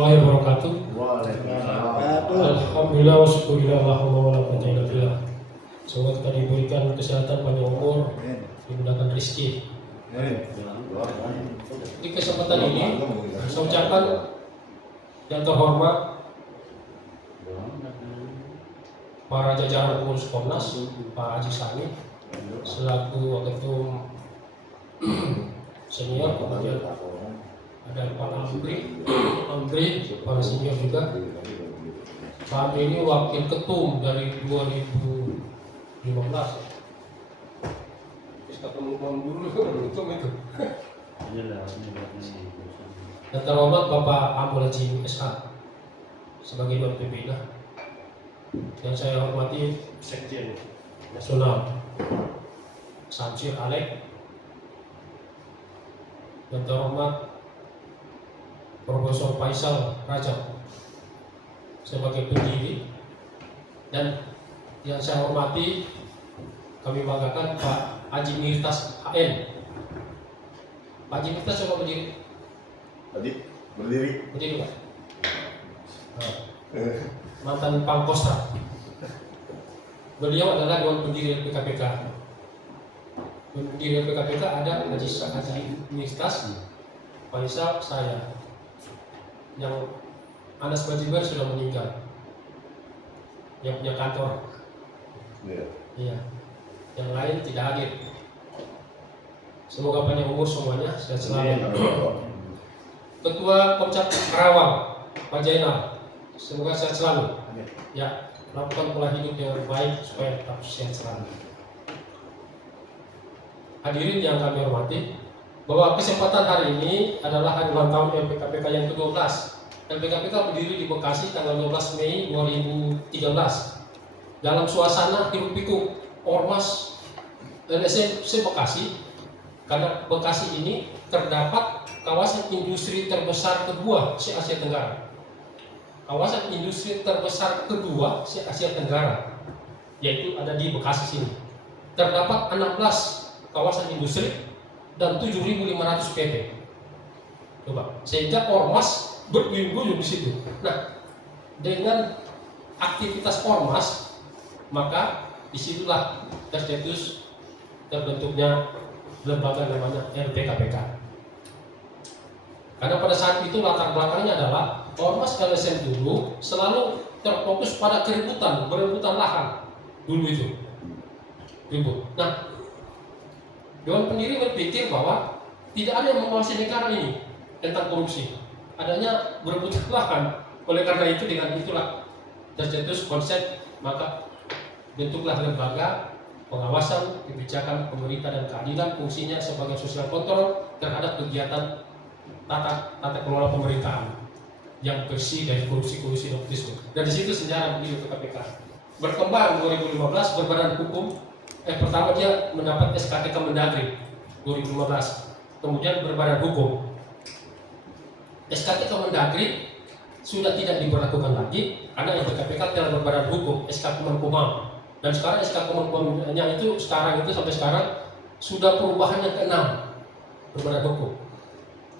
warahmatullahi wabarakatuh. Waalaikumsalam. Alhamdulillah wa syukurillah wa la quwwata illa billah. Semoga kita diberikan kesehatan, panjang umur, dimudahkan rezeki. Di kesempatan ini saya ucapkan yang terhormat para jajaran pengurus Komnas, Pak Haji Sani selaku Ketum senior, kemudian ada Pak Amri, para senior juga. Pak Amri ini wakil ketum dari 2015. Kita ketemu dulu ketum itu. Dan terhormat Bapak Abdul Haji SH sebagai Dewan Pembina. Yang saya hormati Sekjen Nasional Samsir Alek. Yang terhormat Profesor Faisal Rajab sebagai pendiri, dan yang saya hormati kami banggakan Pak Haji Mirtas HN. Pak Haji Mirtas coba berdiri. Berdiri Pak. Mantan Pangkostrat. Beliau adalah Dewan Pendiri LPKPK. Pendiri LPKPK ada Haji Mirtas, Faisal, saya. Yang Anas Bajibar sudah meninggal, yang punya kantor. Iya. Yang lain tidak hadir. Semoga panjang umur semuanya, sehat selalu. Ketua Komcat Karawang, Pak Jainal, semoga sehat selalu. Ya, lakukan pola hidup yang baik supaya tetap sehat selalu. Hadirin yang kami hormati, bahwa kesempatan hari ini adalah hari ulang tahun LPKPK yang ke-12. LPKPK berdiri di Bekasi tanggal 12 Mei 2013. Dalam suasana hiruk-pikuk ormas LSM Bekasi, karena Bekasi ini terdapat kawasan industri terbesar kedua se-Asia Tenggara. Kawasan industri terbesar kedua se-Asia Tenggara, yaitu ada di Bekasi sini. Terdapat 16 kawasan industri dan 7.500 PT. Coba, sehingga ormas berduyun-duyun di situ. Nah, dengan aktivitas ormas, maka disitulah tercetus terbentuknya lembaga namanya LPKPK. Karena pada saat itu latar belakangnya adalah ormas LSM dulu selalu terfokus pada berebutan lahan dulu itu. Ribut. Nah, Dewan Pendiri berpikir bahwa tidak ada yang menguasai negara ini tentang korupsi, adanya berebutan lahan. Oleh karena itu, dengan itulah tercetus konsep, maka bentuklah lembaga pengawasan kebijakan pemerintah dan keadilan, fungsinya sebagai sosial kontrol terhadap kegiatan tata kelola pemerintahan yang bersih dari korupsi nepotisme. Dan di situ sejarah beliau ke KPK. Berkembang 2015 berbadan hukum. Pertama dia mendapat SKT Kemendagri 2015, kemudian berbadan hukum. SKT Kemendagri sudah tidak diberlakukan lagi karena LPKPK telah berbadan hukum, SK Kemenkumham. Dan sekarang SK Kemenkumhamnya itu sampai sekarang sudah perubahan yang ke-6, berbadan hukum.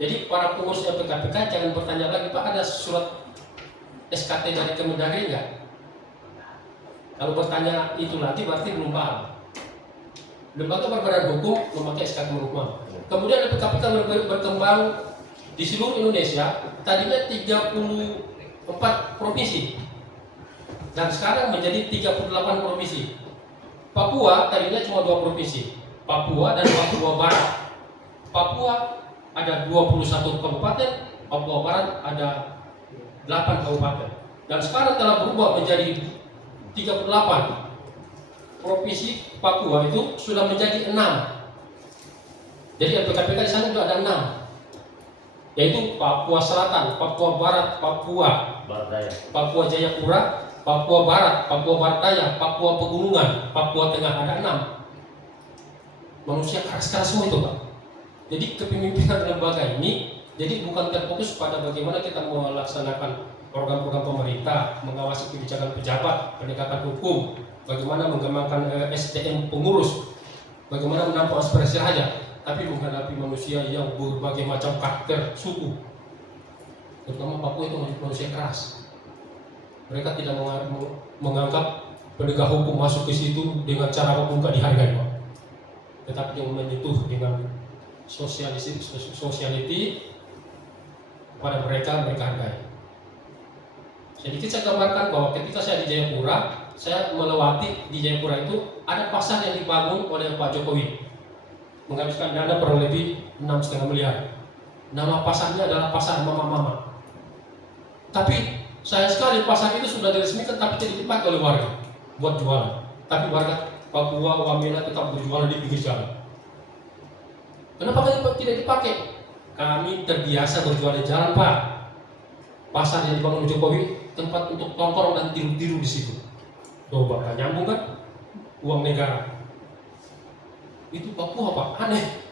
Jadi para pengurus LPKPK jangan bertanya lagi, Pak ada surat SKT dari Kemendagri enggak? Kalau bertanya itu lagi berarti belum paham. Lembaga berbadan hukum memakai SK Kemenkumham. Kemudian LPKPK berkembang di seluruh Indonesia, tadinya 34 provinsi dan sekarang menjadi 38 provinsi. Papua tadinya cuma 2 provinsi, Papua dan Papua Barat. Papua ada 21 kabupaten, Papua Barat ada 8 kabupaten. Dan sekarang telah berubah menjadi 38. Provinsi Papua itu sudah menjadi 6. Jadi LPKPK di sana juga ada 6, yaitu Papua Selatan, Papua Barat, Papua Jayapura, Papua Barat, Papua Barat Daya, Papua Pegunungan, Papua Tengah, ada 6. Manusia keras-keras semua itu, Pak. Jadi kepemimpinan lembaga ini jadi bukan terfokus pada bagaimana kita melaksanakan program-program pemerintah, mengawasi kebijakan pejabat, penegakan hukum, bagaimana mengembangkan SDM pengurus, bagaimana menampung aspirasi rakyat, tapi menghadapi manusia yang berbagai macam karakter suku. terutama Papua itu manusia keras. Mereka tidak menganggap penegak hukum masuk ke situ dengan cara apapun gak dihargai, Pak. Tetapi yang menyentuh dengan sociality pada mereka hargai. Sedikit saya gambarkan bahwa ketika saya di Jayapura, saya melewati di Jayapura itu ada pasar yang dibangun oleh Pak Jokowi, menghabiskan dana kurang lebih 6,5 miliar. Nama pasarnya adalah Pasar Mama-Mama. Tapi sayang sekali pasar itu sudah diresmikan tapi tidak dipakai oleh warga buat jualan. Tapi warga Papua, Wamena tetap berjualan di pinggir jalan. Kenapa tidak dipakai? Kami terbiasa berjualan di jalan, Pak. Pasar yang dibangun Jokowi tempat untuk nongkrong dan tiru-tiru di situ. Coba kan nyambung kan? Uang negara. Itu Papua, Pak. Aneh.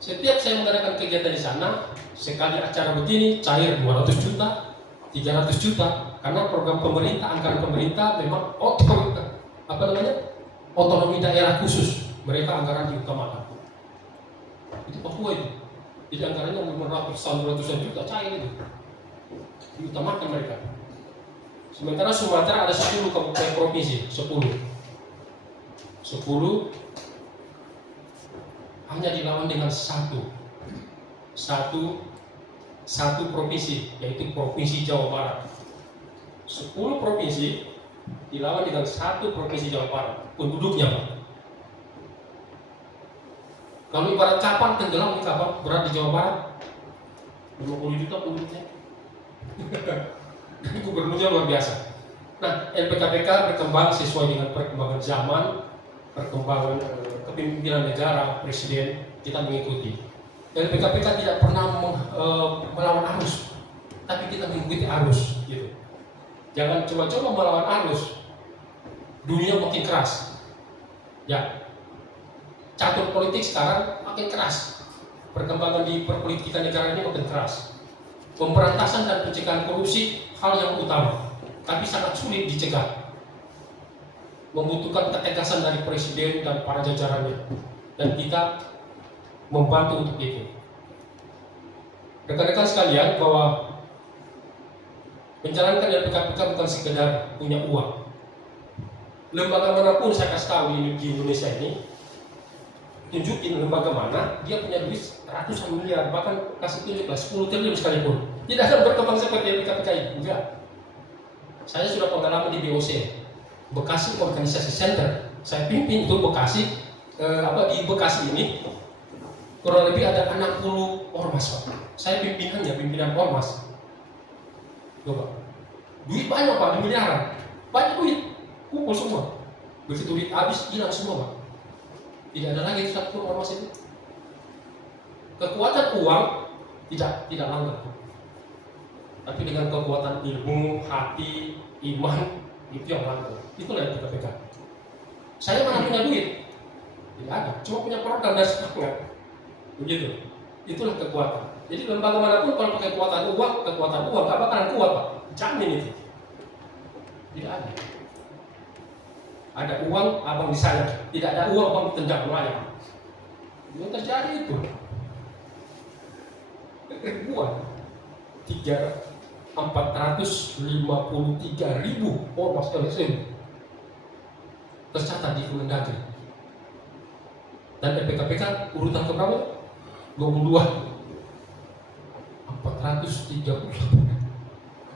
Setiap saya mengadakan kegiatan di sana, sekali acara begini cair 200 juta, 300 juta, karena program pemerintah, anggaran pemerintah memang otonomi daerah khusus. Mereka anggaran diutamakan. Itu Papua itu. Jadi anggarannya ratusan juta cair itu. Diutamakan mereka. Sementara Sumatera ada 10 kabupaten provinsi, 10 hanya dilawan dengan satu provinsi, yaitu Provinsi Jawa Barat. 10 provinsi dilawan dengan satu provinsi Jawa Barat. Penduduknya, Pak. Kalau ibarat kapal tenggelam di kapal berat di Jawa Barat, 50 juta penduduknya. Gubernurnya luar biasa. Nah, LPKPK berkembang sesuai dengan perkembangan zaman, perkembangan kepemimpinan negara, presiden, kita mengikuti. LPKPK tidak pernah melawan arus, tapi kita mengikuti arus, gitu. Jangan coba-coba melawan arus. Dunia makin keras. Ya, catur politik sekarang makin keras. Perkembangan di perpolitikan negara ini makin keras. Pemberantasan dan pencegahan korupsi hal yang utama, tapi sangat sulit dicegah. Membutuhkan ketegasan dari presiden dan para jajarannya, dan kita membantu untuk itu. Rekan-rekan sekalian, bahwa menjalankan LPKPK bukan sekedar punya uang. Lembaga manapun saya kasih tahu di Indonesia ini, tunjukin lembaga mana dia punya duit ratusan miliar, bahkan kasih tunjuk 10 triliun sekalipun, tidak akan berkembang seperti LPKPK ini. Enggak. Saya sudah pengalaman di BOC, Bekasi Organisasi Center. Saya pimpin itu Bekasi, di Bekasi ini kurang lebih ada 60 ormas, Pak. Saya pimpinan ormas. Coba, duit banyak, Pak, di miliaran, banyak duit, kumpul semua. Begitu duit habis, hilang semua, Pak. Tidak ada lagi satu ormas itu. Kekuatan uang tidak langgar, tapi dengan kekuatan ilmu, hati, iman, itu yang langgar. Itulah yang LPKPK. Saya mana punya duit? Tidak ada, cuma punya program dan semangat. Begitu. Itulah kekuatan. Jadi lembaga manapun kalau pakai kekuatan uang gak bakalan kuat, Pak. Jamin itu. Tidak ada. Ada uang, abang disayang. Tidak ada uang, abang tendang melayang. Yang terjadi itu ribuan, 453.000 ormas LSM tercatat di Kemendagri. Dan LPKPK urutan keberapa? 22. 430.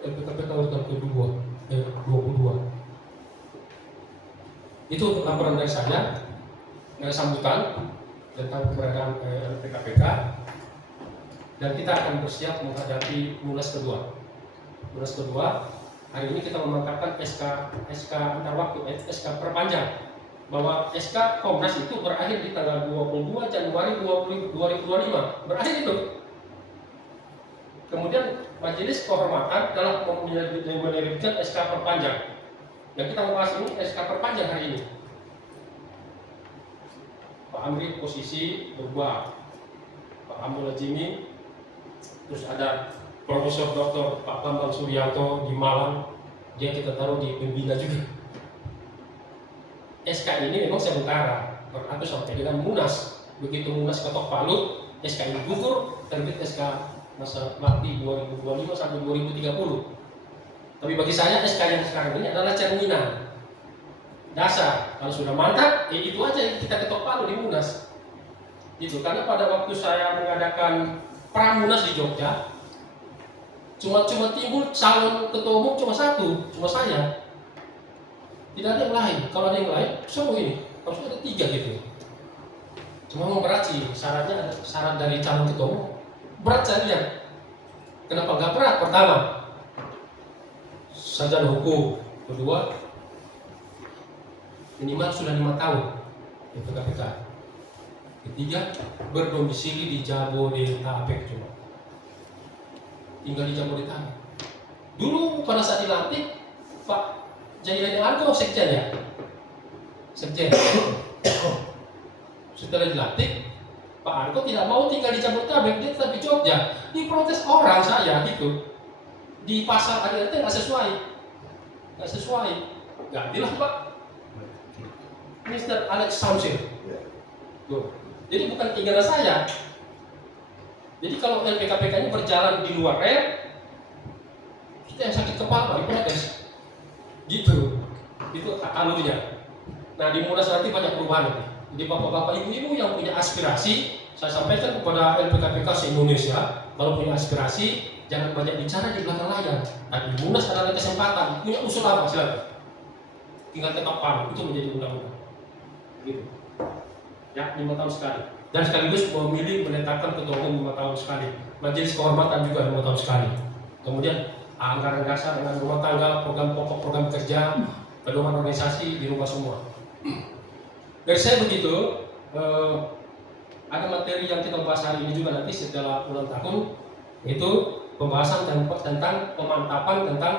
LPKPK urutan kedua, 22. Itu laporan dari saya, sambutan tentang keberadaan LPKPK, dan kita akan bersiap menghadapi Munas kedua. Munas kedua, hari ini kita memantapkan SK antar waktu, SK perpanjang, bahwa SK Komnas itu berakhir di tanggal 22 Januari 2025, berakhir itu. Kemudian Majelis Kehormatan telah menerbitkan SK perpanjang. Dan kita membahas ini SK perpanjang hari ini. Pak Amri posisi berubah, Pak Amul Jimmy, terus ada Profesor Dr. Pak Bambang Suryanto di Malang, dia kita taruh di pembina juga. SK ini memang sementara, beratus sampai dengan Munas. Begitu Munas ketok palu, SK ini gugur, terbit SK masa bakti 2025 sampai 2030. Tapi bagi saya SK yang sekarang ini adalah cerminan dasar. Kalau sudah mantap, itu aja yang kita ketok palu di Munas. Itu karena pada waktu saya mengadakan Pramunas di Jogja, cuma timbul calon ketua umum cuma satu, cuma saya. Tidak ada yang lain. Kalau ada yang lain, semua ini harus ada 3 gitu. Cuma mau berat sih, syaratnya ada syarat dari calon ketua umum. Berat saja. Kenapa nggak berat? Pertama, sarjana hukum. Kedua, minimal sudah 5 tahun di PKPK. Ketiga, berdomisili di Jabodetabek cuma. Tinggal di Jabodetabek. Dulu pada saat dilantik, Pak Jailani Argo sekjen ya? Sekjen. Setelah dilantik, Pak Argo tidak mau tinggal di Jabodetabek, dia tetap di Jogja. Diprotes orang saya gitu. Di pasar ADRT nggak sesuai. Gantilah Pak Mr. Alex Samsir. Jadi bukan keinginan saya. Jadi kalau LPKPK ini berjalan di luar rel, kita yang sakit kepala diprotes. Gitu. Itu alurnya. Nah di Munas nanti banyak perubahan nanti. Jadi bapak-bapak ibu-ibu yang punya aspirasi, saya sampaikan kepada LPKPK se-Indonesia, kalau punya aspirasi jangan banyak bicara di belakang layar. Tapi Munas adalah kesempatan. Punya usul apa silakan. Tinggal ketok palu, itu menjadi undang-undang. Gitu. Ya 5 tahun sekali. Dan sekaligus memilih menetapkan ketua umum 5 tahun sekali. Majelis kehormatan juga 5 tahun sekali. Kemudian anggaran dasar dengan rumah tangga, program pokok, program kerja, pedoman organisasi dirubah semua. Dari saya begitu, ada materi yang kita bahas hari ini juga nanti setelah ulang tahun, yaitu pembahasan tentang pemantapan tentang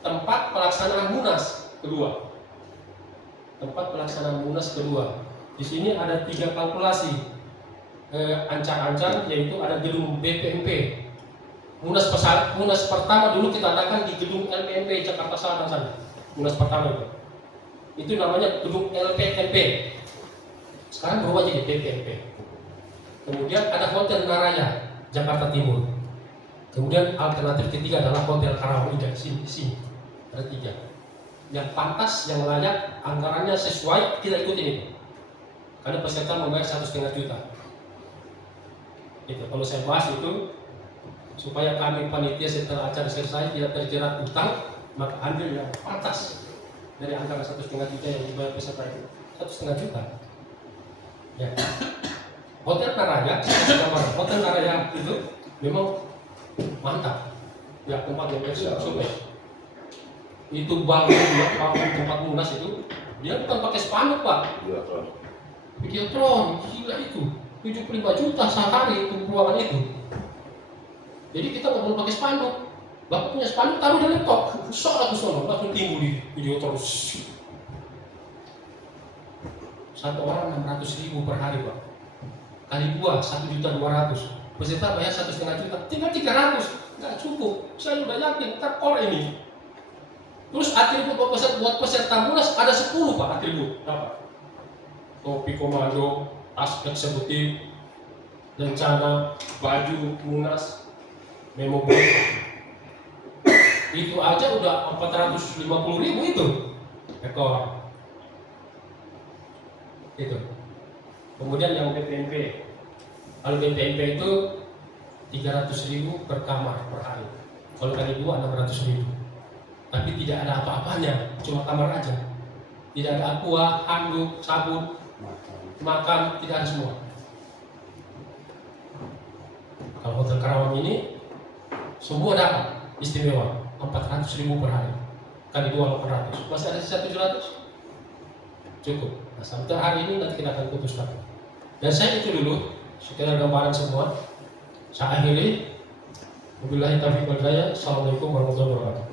tempat pelaksanaan Munas kedua. Tempat pelaksanaan Munas kedua. Di sini ada 3 kalkulasi ancar-ancar, yaitu ada gedung BPMP. Munas pertama dulu kita adakan di gedung LPMP Jakarta Selatan sana. Munas pertama itu. Itu namanya gedung LPMP. Sekarang berubah jadi BPMP. Kemudian ada Hotel Naraya Jakarta Timur. Kemudian alternatif ketiga adalah Hotel Karawida di sini. Ada 3. Yang pantas, yang layak, anggarannya sesuai, kita ikutin itu. Karena peserta membayar 1,5 juta. Itu kalau saya bahas itu supaya kami panitia setelah acara selesai tidak terjerat utang, maka ambil yang pantas dari anggaran 1,5 juta yang dibayar peserta itu. 1,5 juta. Ya. Hotel Naraya, Hotel Naraya itu memang mantap. Ya tempat yang super. Itu bangun tempat Munas itu dia bukan pakai spanduk Pak. Videotron, gila itu 75 juta sehari untuk ruangan itu. Jadi kita nggak perlu pakai spanduk. Bapak punya spanduk taruh di laptop, soal langsung timbul di Videotron. Satu orang 600.000 per hari Pak. Kali 2 1.200.000. Peserta bayar 1,5 juta, tinggal 300, nggak cukup. Saya udah yakin terkor ini. Terus atribut buat peserta Munas ada 10 Pak atribut. Dapat. Topi komando, tas eksekutif, rencana, baju Munas, memo book. Itu aja udah 450.000 itu ekor. Itu. Kemudian yang BPMP. Kalau BPMP itu 300.000 per kamar per hari. Kalau kali 2 600.000. Tapi tidak ada apa-apanya, cuma kamar aja. Tidak ada aqua, handuk, sabun, makan, tidak ada semua. Kalau Hotel Karawang ini semua dapat istimewa 400.000 per hari. Kali 2 800. Masih ada sisa 700? Cukup. Nah, sampai hari ini nanti kita akan putuskan. Dan saya itu dulu sekedar gambaran semua. Saya akhiri. Wabillahi taufiq wal hidayah. Assalamualaikum warahmatullahi wabarakatuh.